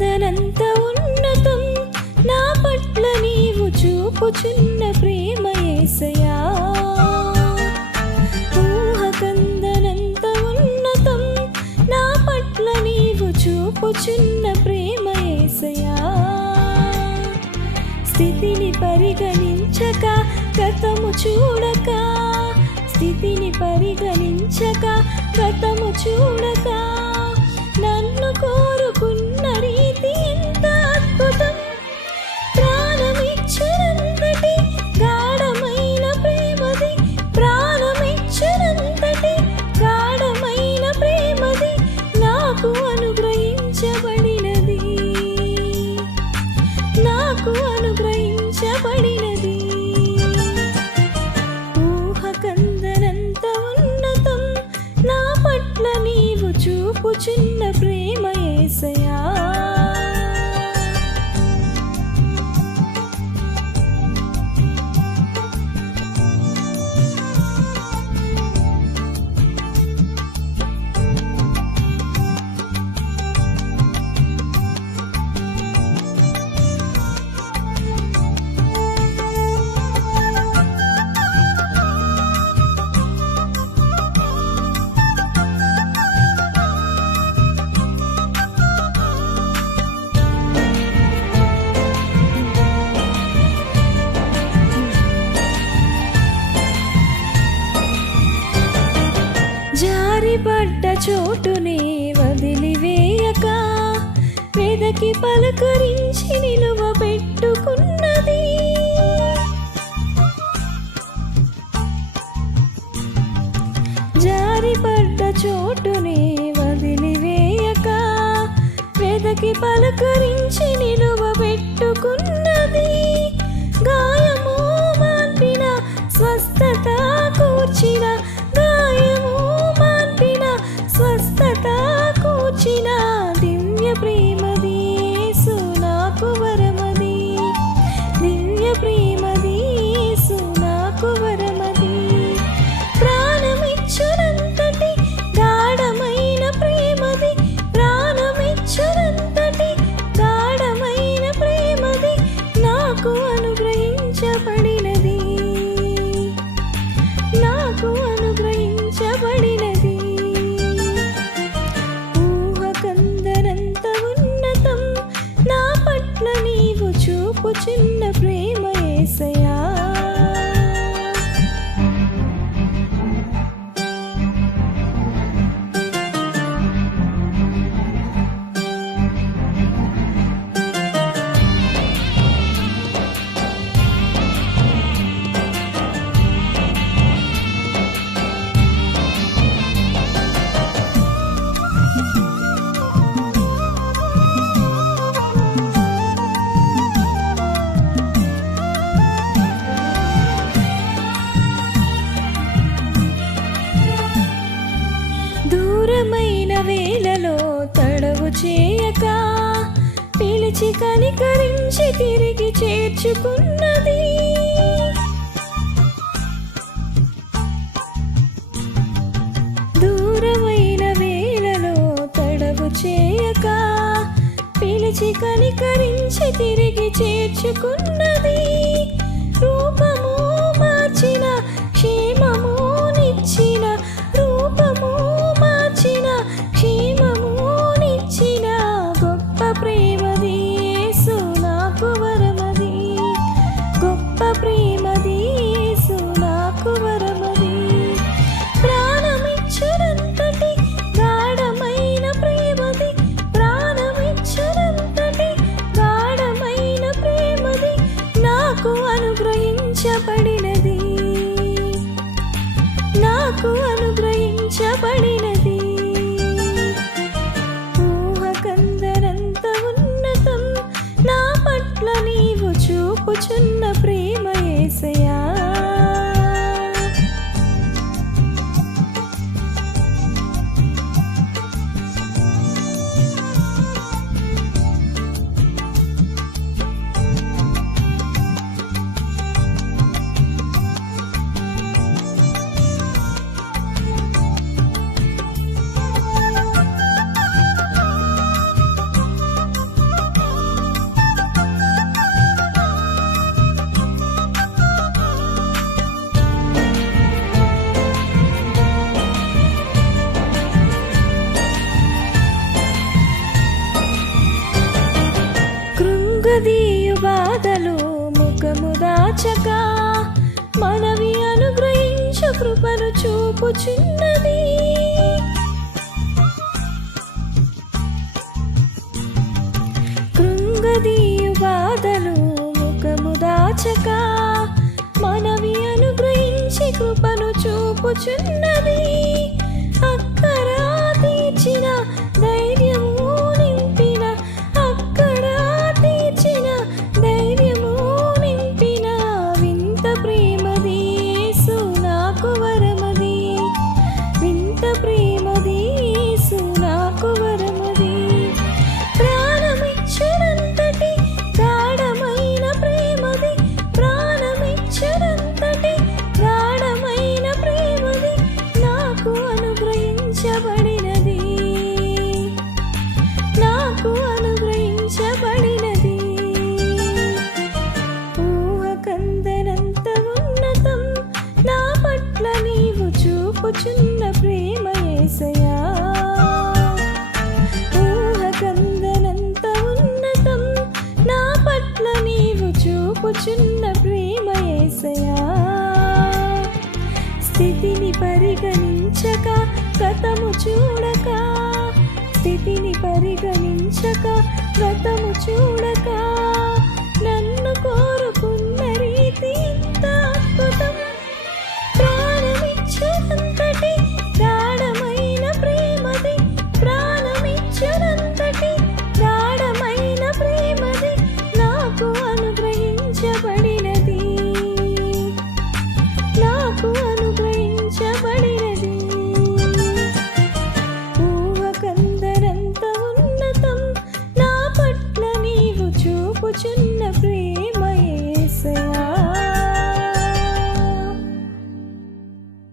ఊహకందనంత ఉన్నతం నా పట్ల నీవు చూపుచున్న ప్రేమ యేసయ్యా. ఊహకందనంత ఉన్నతం నా పట్ల నీవు చూపుచున్న ప్రేమ యేసయ్యా. స్థితిని పరిగణించక గతము చూడక, స్థితిని పరిగణించక గతము చూడక, నన్ను కోరుకున్న రీతి ఎంత అద్భుతం. ప్రాణమిచ్చనంతటి గాఢమైన ప్రేమది, ప్రాణమిచ్చనంతటి గాఢమైన ప్రేమది నాకు అనుగ్రహించబడినది, నాకు అనుగ్రహించబడినది. ఊహకందనంత ఉన్నతం నా పట్ల నీవు చూపుచున్న ప్రేమ యేసయ్యా. జారిపడ్డ చోటునే వదిలివేయక, వెదకి పలకరించి నిలువబెట్టుకున్నది. జారిపడ్డ చోటునే వదిలివేయక, వెదకి పలకరించి నిలువబెట్టుకున్నది. గాయము మాన్పిన స్వస్థత కూర్చిన, గాయము మాన్పిన స్వస్థత కూర్చిన దివ్య ప్రేమది యేసు నాకు వరమది, దివ్య ప్రేమది యేసు నాకు వరమది. ప్రాణమిచ్చునంతటి గాఢమైన ప్రేమది, ప్రాణమిచ్చునంతటి గాఢమైన ప్రేమది నాకు అనుగ్రహించబడినది, నాకు అనుగ్రహించబడినది. ఊహకందనంత ఉన్నతం నా పట్ల నీవు చూపుచున్న ప్రేమ యేసయ్యా. దూరమైన వేళలో తడవు చేయక, పిలిచి కనికరించి తిరిగి చేర్చుకున్నది. దూరమైన వేళలో తడవు చేయక, పిలిచి కనికరించి తిరిగి చేర్చుకున్నది. రూపము మార్చిన క్షేమము నిచ్చిన, రూపము మార్చిన క్షేమము నిచ్చిన గొప్ప ప్రేమది యేసు నాకు వరమది, గొప్ప ప్రేమది యేసు నాకు వరమది. ప్రాణమిచ్చునంతటి గాఢమైన ప్రేమది, ప్రాణమిచ్చునంతటి గాఢమైన ప్రేమది నాకు అనుగ్రహించబడినది, కృంగదీయు బాధలు ముఖము దాచక మనవి అనుగ్రహించు కృపను చూపుచున్నది. కృంగదీయు బాధలు ముఖము దాచక మనవి అనుగ్రహించి కృపను చూపుచున్నది. అక్కర తీర్చిన ధైర్యము నింపిన, అక్కడ తీర్చిన ధైర్యము నింపిన వింత ప్రేమది యేసు నాకు వరమది. వింత ప్రేమది యేసు నాకు వరమది. ప్రాణమిచ్చనంతటి గాఢమైన ప్రేమది, ప్రాణమిచ్చనంతటి గాఢమైన ప్రేమది నాకు అనుగ్రహించబడినది. నాకు అనుగ్రహించబడినది. ఊహకందనంత ఉన్నతం నా పట్ల నీవు చూపుచున్న ప్రేమ యేసయ్యా. ఊహకందనంత ఉన్నతం నా పట్ల నీవు చూపుచున్న ప్రేమ యేసయ్యా. స్థితిని పరిగణించక గతము చూడక, స్థితిని పరిగణించక గతము